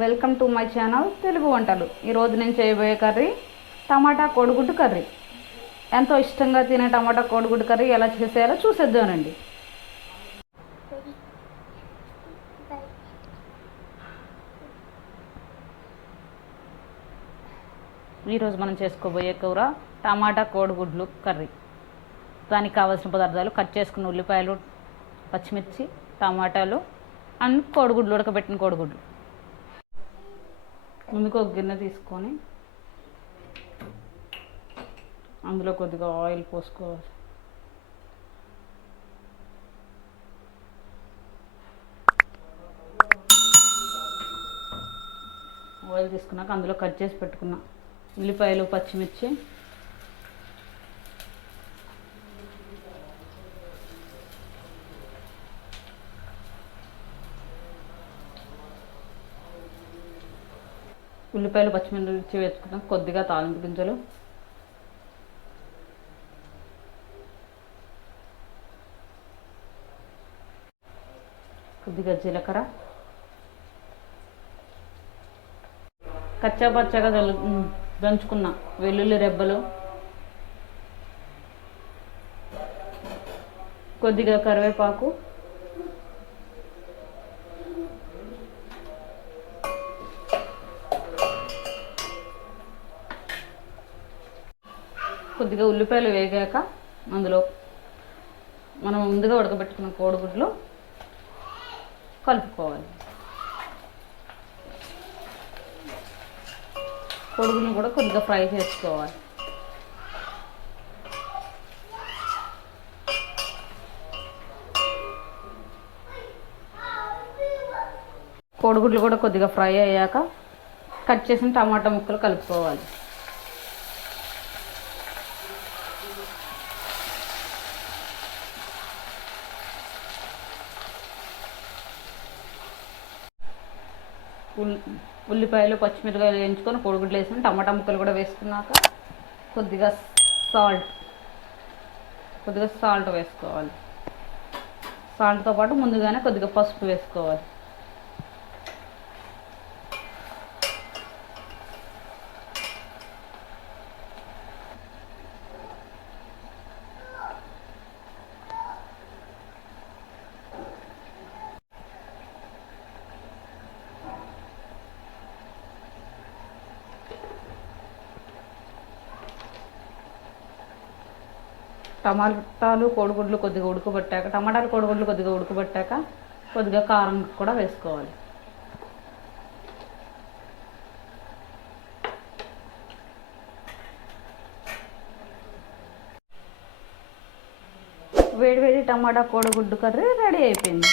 Welcome to my channel Telugu వంటలు. ఈరోజు నేను చేయబోయే కర్రీ టమాటా కోడిగుడ్డు కర్రీ. ఎంతో ఇష్టంగా తినే టమాటా కోడిగుడ్డు కర్రీ ఎలా చేసేయాలో చూసేద్దానండి. ఈరోజు మనం చేసుకోబోయే కూర టమాటా కోడిగుడ్లు కర్రీ. దానికి కావాల్సిన పదార్థాలు: కట్ చేసుకున్న ఉల్లిపాయలు, పచ్చిమిర్చి, టమాటాలు అండ్ కోడిగుడ్లు, ఉడకబెట్టిన కోడిగుడ్లు. ముందుకు ఒక గిన్నె తీసుకొని అందులో కొద్దిగా ఆయిల్ పోసుకోవాలి. ఆయిల్ తీసుకున్నాక అందులో కట్ చేసి పెట్టుకున్న ఉల్లిపాయలు, పచ్చిమిర్చి, పచ్చిమిర్చి వేసుకున్నాం. కొద్దిగా తాలింపు గింజలు, కొద్దిగా జీలకర్ర, కచ్చా పచ్చగా దంచుకున్న వెల్లుల్లి రెబ్బలు, కొద్దిగా కరివేపాకు, కొద్దిగా ఉల్లిపాయలు వేగాక అందులో మనం ముందుగా ఉడకబెట్టుకున్న కోడిగుడ్లు కలుపుకోవాలి. కోడిగుడ్లు కూడా కొద్దిగా ఫ్రై చేసుకోవాలి. కోడిగుడ్లు కూడా కొద్దిగా ఫ్రై అయ్యాక కట్ చేసిన టమాటా ముక్కలు కలుపుకోవాలి. ఉల్లిపాయలు, పచ్చిమిరపకాయలు వేయించుకొని కోడిగుడ్లు వేసుకొని టమాటా ముక్కలు కూడా వేసుకున్నాక కొద్దిగా సాల్ట్ వేసుకోవాలి. సాల్ట్తో పాటు ముందుగానే కొద్దిగా పసుపు వేసుకోవాలి. టమాటాలు కోడిగుడ్లు కొద్దిగా ఉడకబెట్టాక కొద్దిగా కారం కూడా వేసుకోవాలి. వేడివేడి టమాటా కోడిగుడ్డు కర్రీ రెడీ అయిపోయింది.